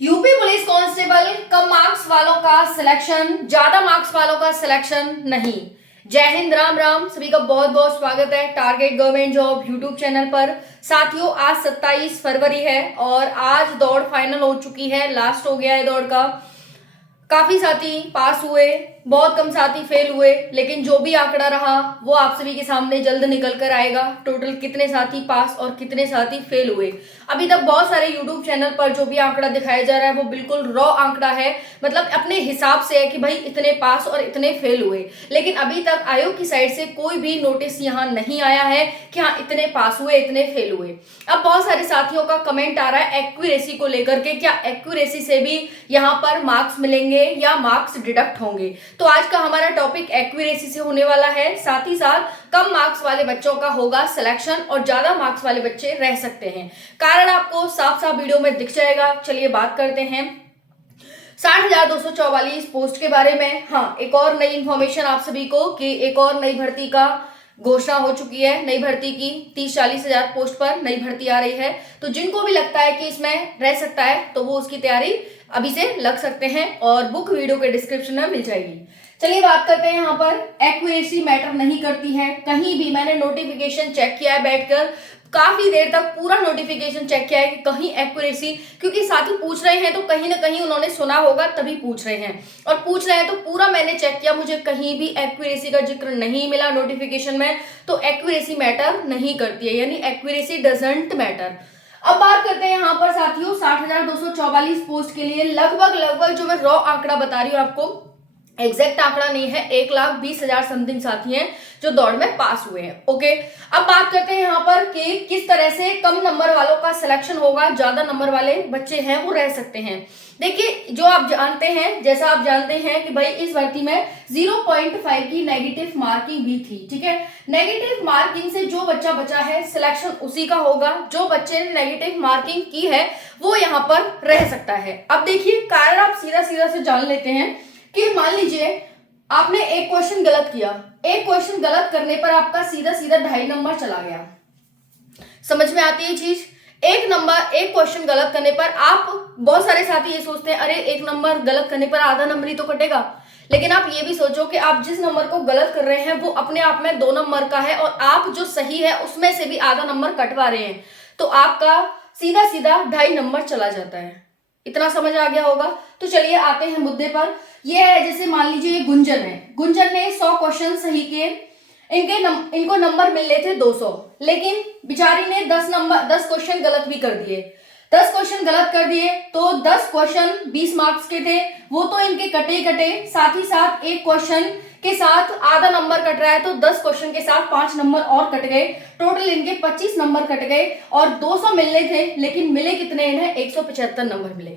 UP police constable कम marks वालों का selection, ज्यादा मार्क्स वालों का सिलेक्शन नहीं। जय हिंद, राम राम। सभी का बहुत बहुत स्वागत है target government job YouTube channel पर। साथियों, आज 27 फरवरी है और आज दौड़ फाइनल हो चुकी है, लास्ट हो गया है दौड़ का। काफी साथी पास हुए, बहुत कम साथी फेल हुए, लेकिन जो भी आंकड़ा रहा वो आप सभी के सामने जल्द निकल कर आएगा। टोटल कितने साथी पास और कितने साथी फेल हुए। अभी तक बहुत सारे यूट्यूब चैनल पर जो भी आंकड़ा दिखाया जा रहा है वो बिल्कुल रॉ आंकड़ा है, मतलब अपने हिसाब से है कि भाई इतने पास और इतने फेल हुए। लेकिन अभी तक आयोग की साइड से कोई भी नोटिस यहाँ नहीं आया है कि हाँ इतने पास हुए इतने फेल हुए। अब बहुत सारे साथियों का कमेंट आ रहा है एक्यूरेसी को लेकर के, क्या एक्यूरेसी से भी यहाँ पर मार्क्स मिलेंगे या मार्क्स डिडक्ट होंगे। तो आज का हमारा टॉपिक एक्यूरेसी से होने वाला है। साथ ही साथ कम मार्क्स वाले बच्चों का होगा सिलेक्शन और ज्यादा मार्क्स वाले बच्चे रह सकते हैं। कारण आपको साफ साफ वीडियो में दिख जाएगा। चलिए बात करते हैं 60,244 पोस्ट के बारे में। हाँ, एक और नई इंफॉर्मेशन आप सभी को कि एक और नई भर्ती का घोषणा हो चुकी है। नई भर्ती की 30-40 हजार पोस्ट पर नई भर्ती आ रही है। तो जिनको भी लगता है कि इसमें रह सकता है तो वो उसकी तैयारी अभी से लग सकते हैं और बुक वीडियो के डिस्क्रिप्शन में मिल जाएगी। चलिए बात करते हैं। यहाँ पर एक्यूरेसी मैटर नहीं करती है कहीं भी। मैंने नोटिफिकेशन चेक किया है बैठकर, काफी देर तक पूरा नोटिफिकेशन चेक किया है कि कहीं एक्यूरेसी, क्योंकि साथी पूछ रहे हैं तो कहीं ना कहीं उन्होंने सुना होगा तभी पूछ रहे हैं, और पूछ रहे हैं तो पूरा मैंने चेक किया, मुझे कहीं भी एक्यूरेसी का जिक्र नहीं मिला नोटिफिकेशन में। तो एक्यूरेसी मैटर नहीं करती है, यानी एक्यूरेसी डजंट मैटर। अब बात करते हैं यहाँ पर साथियों 60,244 पोस्ट के लिए लगभग जो मैं रॉ आंकड़ा बता रही हूँ आपको, एग्जैक्ट आंकड़ा नहीं है, 1,20,000 समथिंग साथी हैं जो दौड़ में पास हुए हैं। ओके, अब बात करते हैं यहाँ पर कि किस तरह से कम नंबर वालों का सिलेक्शन होगा, ज्यादा नंबर वाले बच्चे हैं वो रह सकते हैं। देखिए, जो आप जानते हैं, जैसा आप जानते हैं कि भाई इस भर्ती में 0.5 की नेगेटिव मार्किंग भी थी। ठीक है, नेगेटिव मार्किंग से जो बच्चा बचा है सिलेक्शन उसी का होगा। जो बच्चे ने नेगेटिव मार्किंग की है वो यहाँ पर रह सकता है। अब देखिए, कारण आप सीधा सीधा से जान लेते हैं कि मान लीजिए आपने एक क्वेश्चन गलत किया, एक क्वेश्चन गलत करने पर आपका सीधा सीधा 2.5 नंबर चला गया। समझ में आती है चीज? एक क्वेश्चन गलत करने पर आप, बहुत सारे साथी ये सोचते हैं अरे एक नंबर गलत करने पर आधा नंबर ही तो कटेगा, लेकिन आप ये भी सोचो कि आप जिस नंबर को गलत कर रहे हैं वो अपने आप में 2 नंबर का है और आप जो सही है उसमें से भी आधा नंबर कटवा रहे हैं, तो आपका सीधा सीधा 2.5 नंबर चला जाता है। इतना समझ आ गया होगा। तो चलिए आते हैं मुद्दे पर। यह है, जैसे मान लीजिए गुंजन है, गुंजन ने 100 क्वेश्चन सही किए, इनको नंबर मिलने थे 200, लेकिन बिचारी ने 10 क्वेश्चन गलत भी कर दिए। 10 क्वेश्चन गलत कर दिए तो 10 क्वेश्चन 20 मार्क्स के थे, वो तो इनके कटे ही कटे। साथ ही साथ एक क्वेश्चन के साथ आधा नंबर कट रहा है तो 10 क्वेश्चन के साथ 5 नंबर और कट गए, टोटल इनके 25 नंबर कट गए और 200 मिलने थे, लेकिन मिले कितने इन्हें? 175 नंबर मिले।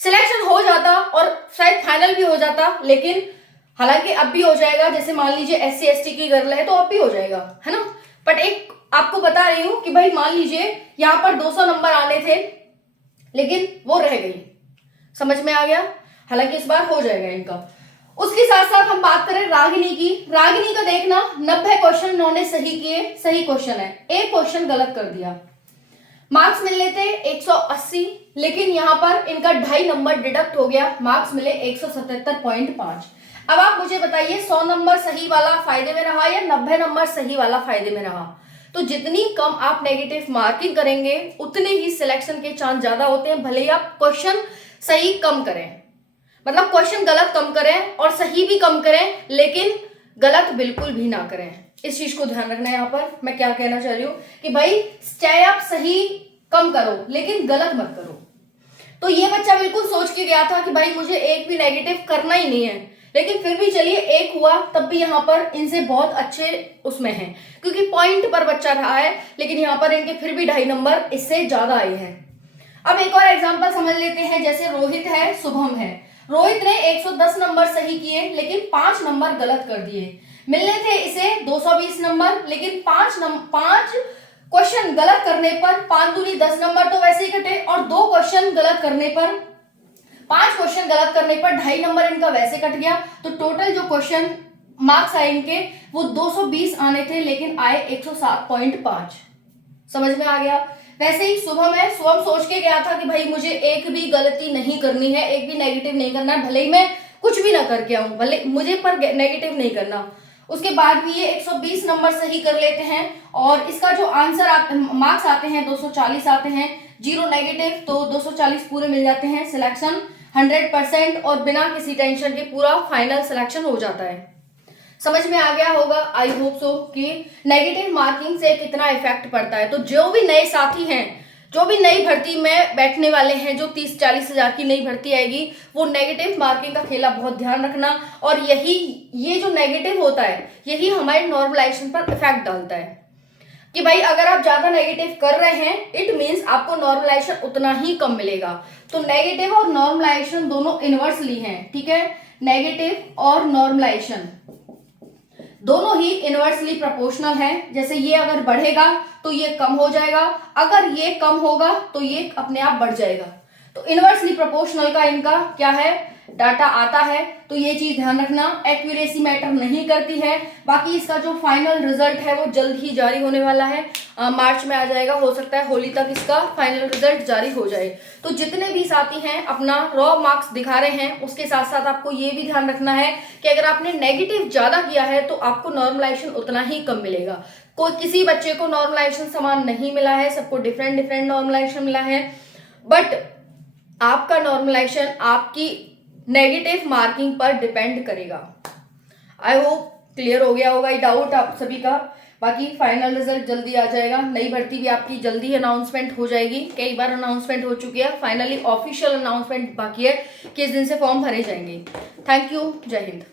सिलेक्शन हो जाता और शायद फाइनल भी हो जाता, लेकिन हालांकि अब भी हो जाएगा। जैसे मान लीजिए SC ST की गर्ल है तो अब भी हो जाएगा, है ना। बट एक आपको बता रही हूं कि भाई मान लीजिए यहाँ पर 200 नंबर आने थे लेकिन वो रह गई। समझ में आ गया? हालांकि इस बार हो जाएगा इनका। उसके साथ साथ हम बात करें रागिनी की। रागिनी का देखना, 90 क्वेश्चन इन्होंने सही किए, सही क्वेश्चन है, एक क्वेश्चन गलत कर दिया, मार्क्स मिलने थे 180, लेकिन यहां पर इनका 2.5 नंबर डिडक्ट हो गया, मार्क्स मिले 177.5। अब आप मुझे बताइए 100 नंबर सही वाला फायदे में रहा या 90 नंबर सही वाला फायदे में रहा? तो जितनी कम आप नेगेटिव मार्किंग करेंगे उतने ही सिलेक्शन के चांस ज्यादा होते हैं, भले ही आप क्वेश्चन सही कम करें, मतलब क्वेश्चन गलत कम करें और सही भी कम करें, लेकिन गलत बिल्कुल भी ना करें। इस चीज को ध्यान रखना है। यहाँ पर मैं क्या कहना चाह रही हूँ कि भाई चाहे आप सही कम करो लेकिन गलत मत करो। तो ये बच्चा बिल्कुल सोच के गया था कि भाई मुझे एक भी नेगेटिव करना ही नहीं है, लेकिन फिर भी चलिए एक हुआ, तब भी यहाँ पर इनसे बहुत अच्छे उसमें हैं, क्योंकि पॉइंट पर बच्चा रहा है, लेकिन यहाँ पर इनके फिर भी 2.5 नंबर इससे ज्यादा आए हैं। अब एक और एग्जाम्पल समझ लेते हैं। जैसे रोहित है, शुभम है। रोहित ने 110 नंबर सही किए लेकिन 5 नंबर गलत कर दिए, मिलने थे इसे 220 नंबर, लेकिन 5 क्वेश्चन गलत करने पर 5 दूनी 10 नंबर तो वैसे ही कटे, और 2 क्वेश्चन गलत करने पर 5 क्वेश्चन गलत करने पर 2.5 नंबर इनका वैसे कट गया। तो टोटल जो क्वेश्चन मार्क्स आए इनके वो 220 आने थे, लेकिन आए 107.5। समझ में आ गया? वैसे ही शुभम सोच के गया था कि भाई मुझे एक भी गलती नहीं करनी है, एक भी नेगेटिव नहीं करना है, भले ही मैं कुछ भी ना करके आऊं, भले मुझे पर नेगेटिव नहीं करना। उसके बाद भी ये 120 नंबर सही कर लेते हैं और इसका जो आंसर मार्क्स आते हैं 240 आते हैं, 0 नेगेटिव, तो 240 पूरे मिल जाते हैं। सिलेक्शन 100% और बिना किसी टेंशन के पूरा फाइनल सिलेक्शन हो जाता है। समझ में आ गया होगा, आई होप सो, कि नेगेटिव मार्किंग से कितना इफेक्ट पड़ता है। तो जो भी नए साथी हैं, जो भी नई भर्ती में बैठने वाले हैं, जो 30-40 हजार की नई भर्ती आएगी, वो नेगेटिव मार्किंग का खेला बहुत ध्यान रखना। और ये जो नेगेटिव होता है, यही हमारे नॉर्मलाइजेशन पर इफेक्ट डालता है कि भाई अगर आप ज्यादा नेगेटिव कर रहे हैं, इट मीन्स आपको नॉर्मलाइजेशन उतना ही कम मिलेगा। तो नेगेटिव और नॉर्मलाइजेशन दोनों इनवर्सली हैं, ठीक है। नेगेटिव और नॉर्मलाइजेशन दोनों ही इनवर्सली प्रोपोर्शनल है। जैसे ये अगर बढ़ेगा तो ये कम हो जाएगा, अगर ये कम होगा तो ये अपने आप बढ़ जाएगा। तो इनवर्सली प्रोपोर्शनल का इनका क्या है, डाटा आता है। तो ये चीज ध्यान रखना, एक्यूरेसी मैटर नहीं करती है। बाकी इसका जो फाइनल रिजल्ट है वो जल्द ही जारी होने वाला है, मार्च में आ जाएगा। हो सकता है होली तक इसका फाइनल रिजल्ट जारी हो जाए। तो जितने भी साथी हैं अपना रॉ मार्क्स दिखा रहे हैं, उसके साथ साथ आपको ये भी ध्यान रखना है कि अगर आपने नेगेटिव ज्यादा किया है तो आपको नॉर्मलाइजेशन उतना ही कम मिलेगा। कोई किसी बच्चे को नॉर्मलाइजेशन समान नहीं मिला है, सबको डिफरेंट नॉर्मलाइजेशन मिला है। बट आपका नॉर्मलाइजेशन आपकी नेगेटिव मार्किंग पर डिपेंड करेगा। आई होप क्लियर हो गया होगा ये डाउट आप सभी का। बाकी फाइनल रिजल्ट जल्दी आ जाएगा, नई भर्ती भी आपकी जल्दी अनाउंसमेंट हो जाएगी। कई बार अनाउंसमेंट हो चुकी है, फाइनली ऑफिशियल अनाउंसमेंट बाकी है कि इस दिन से फॉर्म भरे जाएंगे। थैंक यू, जय हिंद।